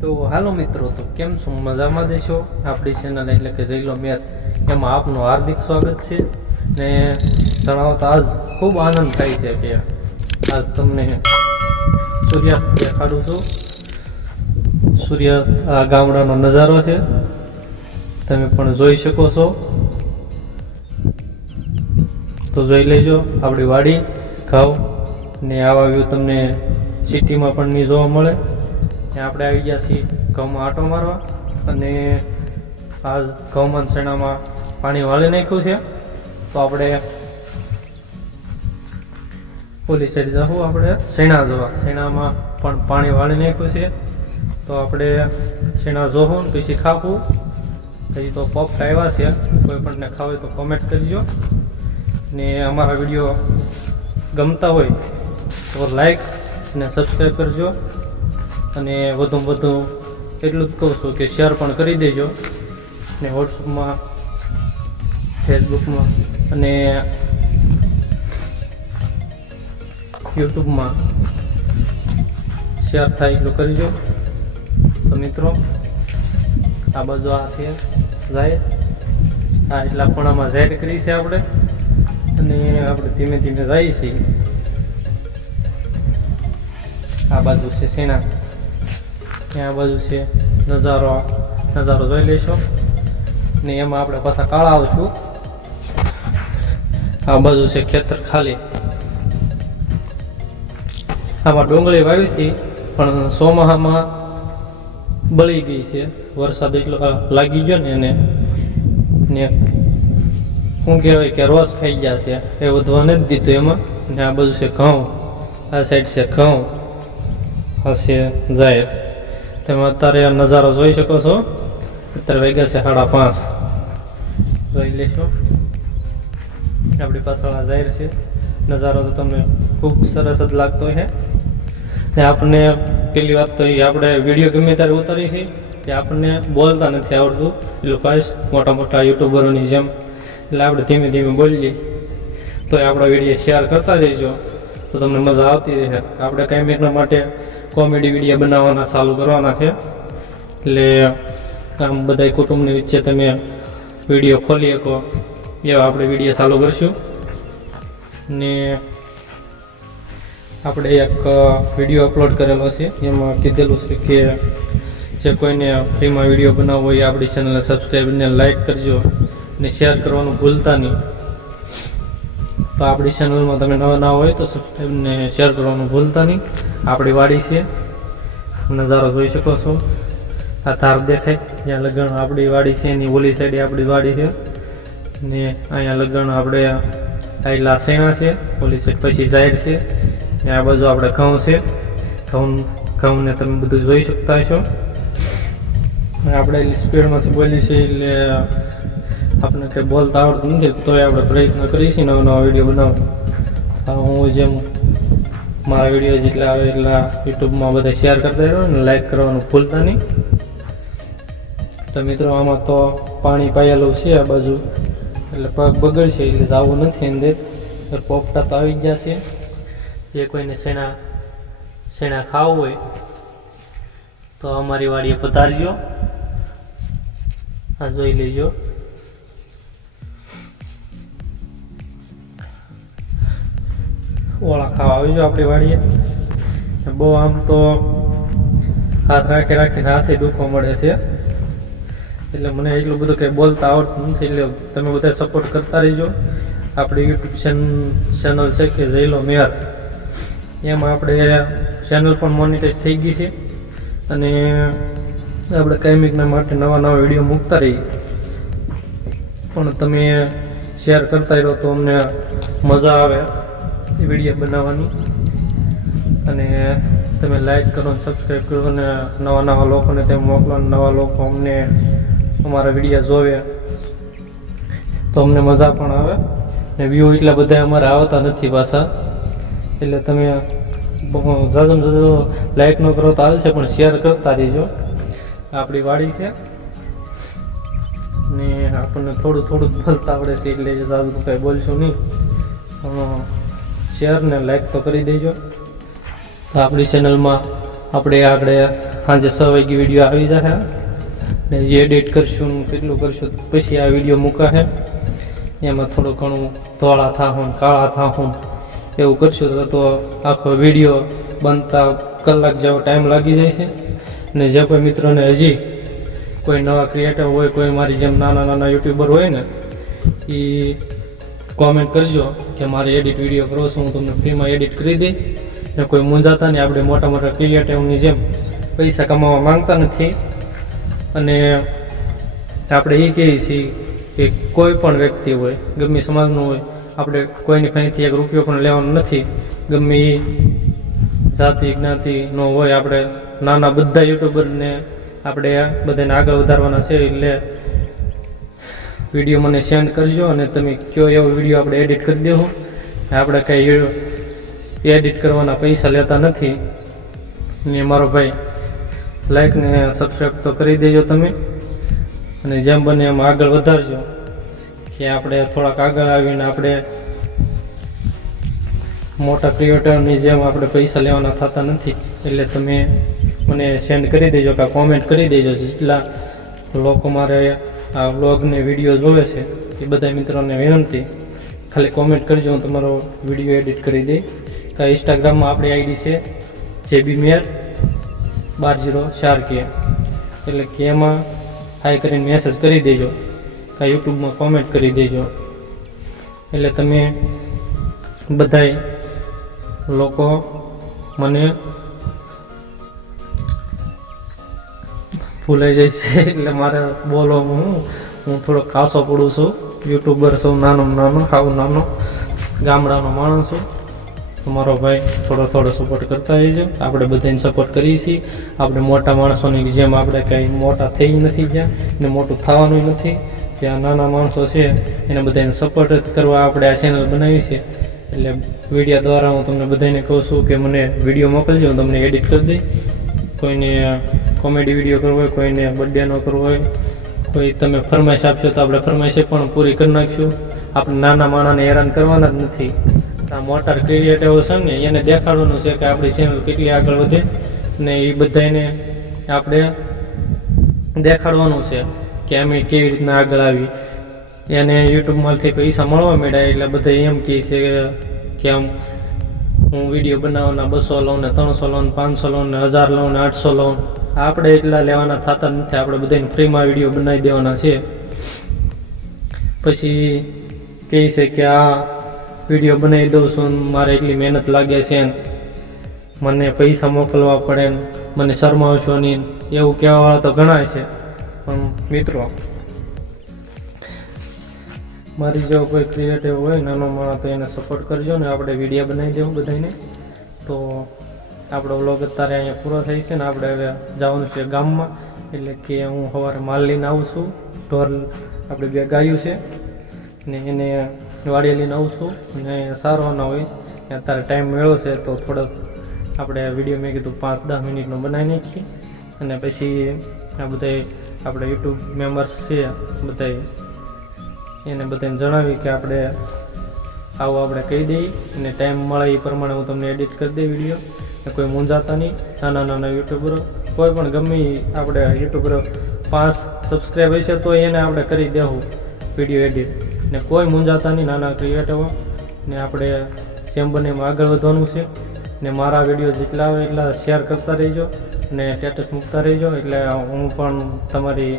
તો હાલો મિત્રો, તો કેમ છો? મજામાં દેશો આપણી ચેનલ એટલે કે જઈલો મેથ. એમાં આપનું હાર્દિક સ્વાગત છે ને જણાવતા આજ ખૂબ આનંદ થાય છે કે આજ તમને સૂર્યાસ્ત દેખાડું છું. સૂર્યાસ્ત આ ગામડાનો નજારો છે. તમે પણ જોઈ શકો છો. તો જોઈ લેજો આપણી વાડી, ઘઉં ને આવા વ્યૂ તમને સિટીમાં પણ નહીં જોવા મળે. ત્યાં આપણે આવી ગયા છીએ ઘઉંમાં આટો મારવા અને આ ઘઉંમાં શેણામાં પાણી વાળી નાખ્યું છે. તો આપણે ઓલી સાઈડ જવું આપણે શેણા જોવા. શેણામાં પણ પાણી વાળી નાખ્યું છે. તો આપણે શેણા જોવું પછી ખાવું પછી તો પપ આવ્યા છે. કોઈ પણને ખાવ તો કોમેન્ટ કરજો. ને અમારા વીડિયો ગમતા હોય તો લાઈક અને સબસ્ક્રાઈબ કરજો. અને વધુમાં વધુ એટલું જ કહું છું કે શેર પણ કરી દેજો. ને વોટ્સઅપમાં ફેસબુકમાં અને યુટ્યુબમાં શેર થાય એટલું કરજો તો મિત્રો, આ બધો આ છે જાહેર આ એટલા ખૂણામાં જાહેર કરી છે આપણે. અને આપણે ધીમે ધીમે જઈએ છીએ. આ બાજુ છે સેના ત્યાં બાજુ છે નજારો નજારો જોઈ લેશો. ને એમાં આપણે પાછા કાળા આવશું. આ બાજુ છે ખેતર ખાલી. આમાં ડુંગળી વાવી હતી, પણ ચોમાસામાં બળી ગઈ છે. વરસાદ એટલો લાગી ગયો ને એને. ને શું કહેવાય કે રોસ ખાઈ ગયા છે. એ વધવા નથી દીધું એમાં. ને આ બધું છે ઘઉં. આ સાઈડ છે ઘઉં. આ છે જાહેર તમે અત્યારે નજારો જોઈ શકો છો. અત્યારે વાગ્યા છે સાડા પાંચ. જોઈ લેશો. આપણી પાછળ જાહેર છે. નજારો તો તમને ખૂબ સરસ જ લાગતો છે ને આપણને પેલી વાત તો એ આપણે વીડિયો ગમે ત્યારે ઉતારી છે કે આપણને બોલતા નથી આવડતું. પેલું કહીશ મોટા મોટા યુટ્યુબરોની જેમ. એટલે આપણે ધીમે ધીમે બોલીએ. તો એ આપણા વીડિયો શેર કરતા જઈજો. તો તમને મજા આવતી રહે. આપણે કંઈ એના માટે કોમેડી વીડિયો બનાવવાના ચાલુ કરવાના છે. એટલે આમ બધા કુટુંબની વચ્ચે તમે વીડિયો ખોલી શકો. એવા આપણે વીડિયો ચાલુ કરશું. ને આપણે એક વીડિયો અપલોડ કરેલો છે. એમાં કીધેલું છે કે જે કોઈને ફ્રીમાં વીડિયો બનાવવો હોય આપણી ચેનલને સબસ્ક્રાઈબ ને લાઈક કરજો. ને શેર કરવાનું ભૂલતા નહીં. તો આપણી ચેનલમાં તમે નવા ના હોય તો સબસ્ક્રાઈબ ને શેર કરવાનું ભૂલતા નહીં. આપણી વાડી છે. નજારો જોઈ શકો છો. આ તાર દેખાય. જ્યાં લગ્ન આપણી વાડી છે, એની ઓલી સાઈડે આપણી વાડી છે. ને અહીંયા લગ્ન આપણે આયલા સેણા છે, ઓલી સાઈડ પછી જાહેર છે. ને આ બાજુ આપણે ઘઉં છે. ઘઉં, ઘઉંને તમે બધું જોઈ શકતા છો આપણે સ્પીડમાંથી બોલી છે એટલે આપણે કંઈ બોલતા આવડતું નથી, તોય આપણે પ્રયત્ન કરીએ છીએ નવા નવા વીડિયો બનાવવા હું જેમ મારા વીડિયો જેટલા આવે એટલા યુટ્યુબમાં બધા શેર કરતા રહ્યો ને લાઈક કરવાનું ભૂલતા નહીં. તો મિત્રો, આમાં તો પાણી પાયેલું છે આ બાજુ. એટલે પગ બગડશે એટલે જવું નથી અંદર. પોપટા તો આવી જ જશે જે કોઈને શેણા શેણા ખાવું હોય, તો અમારી વાડીએ પધારજો. આ જોઈ લેજો. ઓળા ખાવા આવી જો આપણી વાડીએ. બહુ આમ તો હાથ રાખી રાખીને હાથે દુખવા મળે છે. એટલે મને એટલું બધું કંઈ બોલતા આવડતું નથી, એટલે તમે બધા સપોર્ટ કરતા રહેજો. આપણી યુટ્યુબ ચેનલ છે કે જઈલો મેયર એમાં આપણે ચેનલ પણ મોનિટાઈઝ થઈ ગઈ છે. અને આપણે કાયમિકના માટે નવા નવા વીડિયો મૂકતા રહીએ. પણ તમે શેર કરતા રહો તો અમને મજા આવે. વીડિયો બનાવવાની. અને તમે લાઈક કરો સબસ્ક્રાઈબ કરો, અને નવા નવા લોકોને તેમ મોકલો નવા લોકો અમને અમારા વિડીયા જોવે, તો અમને મજા પણ આવે. ને વ્યૂ એટલા બધા અમારે આવતા નથી પાછા. એટલે તમે જાજમ જાજો લાઈક ન કરો તો હાલશે પણ શેર કરતા રહીજો. આપણી વાડી છે. ને આપણને થોડું થોડું ફલતા આવડે છે, એટલે જાદુ તો કાંઈ બોલશું નહીં. શેર ને લાઈક તો કરી દેજો. તો આપણી ચેનલમાં આપણે આગળ સાંજે છ વાગે વીડિયો આવી જશે. ને જે એડિટ કરશું કેટલું કરશું પછી આ વીડિયો મૂકાશે એમાં થોડું ઘણું ધોળા થાહું કાળા થાહું એવું કરશું. તો આખો વીડિયો બનતા કલાક જેવો ટાઈમ લાગી જાય છે. ને જે કોઈ મિત્રોને હજી કોઈ નવા ક્રિએટર હોય, કોઈ મારી જેમ નાના નાના યુટ્યુબર હોય ને એ કોમેન્ટ કરજો કે મારે એડિટ વીડિયો કરવો છે, હું તમને ફ્રીમાં એડિટ કરી દઈ ને કોઈ મૂંઝાતા નહીં, આપણે મોટા મોટા ક્રિએટિવની જેમ પૈસા કમાવા માંગતા નથી. અને આપણે એ કહીએ છીએ કે કોઈ પણ વ્યક્તિ હોય, ગમે સમાજનો સમાજનું હોય, આપણે કોઈની પાસેથી એક રૂપિયો પણ લેવાનો નથી. ગમે એ જાતિ જ્ઞાતિનો હોય, આપણે નાના બધા યુટ્યુબરને આપણે બધાને આગળ વધારવાના છે, એટલે વીડિયો મને સેન્ડ કરજો અને તમે કયો એવો વીડિયો આપણે એડિટ કરી દેવો. આપણે કંઈ એડિટ કરવાના પૈસા લેતા નથી. ને મારો ભાઈ લાઈક ને સબસ્ક્રાઈબ તો કરી દેજો તમે. અને જેમ બને એમ આગળ વધારજો. કે આપણે થોડાક આગળ આવીને આપણે મોટા ક્રિએટરની જેમ આપણે પૈસા લેવાના થતા નથી. એટલે તમે મને સેન્ડ કરી દેજો કે કોમેન્ટ કરી દેજો. જેટલા લોકો મારે આ વ્લોગને વીડિયો જોવે છે, એ બધા મિત્રોને વિનંતી. ખાલી કોમેન્ટ કરજો, હું તમારો વીડિયો એડિટ કરી દઈ કે ઇન્સ્ટાગ્રામમાં આપણી આઈડી છે જેબી મેર બાર જીરો ચાર કે. એટલે કે એમાં હાઈ કરીને મેસેજ કરી દેજો, કાં યુટ્યુબમાં કોમેન્ટ કરી દેજો. એટલે તમે બધાય લોકો, મને ભૂલાઈ જાય છે, એટલે મારે બોલવામાં હું. હું થોડો ખાસો પડું છું. યુટ્યુબર છું, નાનો નાનો સાવ નાનો ગામડાનો માણસ છું. તો મારો ભાઈ થોડો થોડો સપોર્ટ કરતા જજો આપણે બધાને સપોર્ટ કરીએ છીએ. આપણે મોટા માણસોની જેમ આપણે કંઈ મોટા થઈ નથી જ્યાં ને મોટું થવાનું નથી. ત્યાં નાના માણસો છે, એને બધાને સપોર્ટ કરવા આપણે આ ચેનલ બનાવી છે એટલે વિડીયા દ્વારા હું તમને બધાને કહું છું કે મને વીડિયો મોકલજો, હું તમને એડિટ કરી દઈ કોઈને કોમેડી વીડિયો કરવો હોય, કોઈને બર્થડેનો કરવો હોય, કોઈ તમે ફરમાઈશ આપશો તો આપણે ફરમાઈશે પણ પૂરી કરી નાખશું. આપણે નાના માણાને હેરાન કરવાના જ નથી. આ મોટા ક્રિએટિવ છે ને, એને દેખાડવાનું છે કે આપણી ચેનલ કેટલી આગળ વધે ને એ બધાને આપણે દેખાડવાનું છે કે અમે કેવી રીતના આગળ આવી. એને યુટ્યુબમાંથી પૈસા મળવા મળ્યા એટલે બધા એમ કહે છે કે- આમ હું વીડિયો બનાવવાના બસો લઉં ને ત્રણસો લઉં ને પાંચસો લઉં ને હજાર લઉં ને આઠસો લઉં આપણે એટલા લેવાના થતા નથી. આપણે બધાને ફ્રીમાં વીડિયો બનાવી દેવાના છે. પછી કહે છે કે આ વીડિયો બનાવી દઉં છું મારે એટલી મહેનત લાગે છે. મને પૈસા મોકલવા પડે મને શરમાવશો નહીં. એવું કહેવાવાળા તો ઘણા છે. પણ મિત્રો, મારી જો કોઈ ક્રિએટિવ હોય નાનો માણસ તો એને સપોર્ટ કરજો ને આપણે વીડિયો બનાવી દેવું બધાને તો આપણો વ્લોગ અત્યારે અહીંયા પૂરો થઈ છે ને આપણે હવે જવાનું છે ગામમાં. એટલે કે હું સવારે માલ લઈને આવું છું. ઢોર આપણે બે ગાયું છે. ને એને વાડીએ લઈને આવું છું. અને સારો ના હોય. અત્યારે ટાઈમ મેળો છે તો થોડોક આપણે વીડિયો મેં કીધું પાંચ દસ મિનિટનો બનાવી નાખીએ. અને પછી આ બધા આપણે યુટ્યુબ મેમ્બર્સ છે બધા એને બધાને જણાવી કે આપણે આવું આપણે કહી દઈએ. અને ટાઈમ મળે એ પ્રમાણે હું તમને એડિટ કરી દઈ વીડિયો કોઈ મૂંઝાતા નહીં નાના નાના યુટ્યુબરો કોઈ પણ ગમે આપણે યુટ્યુબરો પાંચ સબસ્ક્રાઈબ હશે તો એને આપણે કરી દેવું વીડિયો એડિટ ને કોઈ મૂંઝાતા નહીં નાના ક્રિએટરો ને આપણે જેમ બને એમ આગળ વધવાનું છે. ને મારા વીડિયો જેટલા આવે એટલા શેર કરતા રહેજો ને સ્ટેટસ મૂકતા રહેજો. એટલે હું પણ તમારી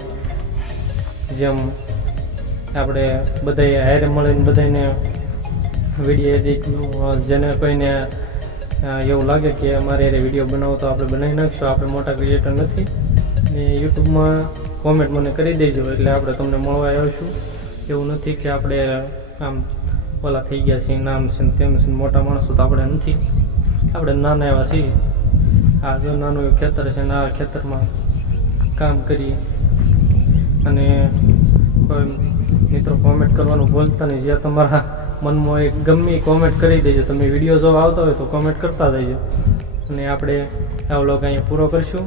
જેમ આપણે બધાએ હારે મળીને બધાને વીડિયો એડિટ જેને કોઈને એવું લાગે કે અમારે હારે વીડિયો બનાવો તો આપણે બનાવી નાખશું. આપણે મોટા ક્રિએટર નથી. ને યુટ્યુબમાં કોમેન્ટ મને કરી દેજો, એટલે આપણે તમને મળવા આવીશું. એવું નથી કે આપણે આમ ઓલા થઈ ગયા છીએ, નામ છે ને તેમ છે મોટા માણસો તો આપણે નથી. આપણે નાના એવા છીએ. આ જો નાનું એવું ખેતર છે ને આ ખેતરમાં કામ કરીએ. અને કોઈ મિત્રો કોમેન્ટ કરવાનું ભૂલતા નહીં. જ્યાં તમારા મનમાં એક ગમે કોમેન્ટ કરી દેજો. તમે વીડિયો જો આવતા હોય તો કોમેન્ટ કરતા જજો અને આપણે આ વ્લોગ અહીંયા પૂરો કરીશું.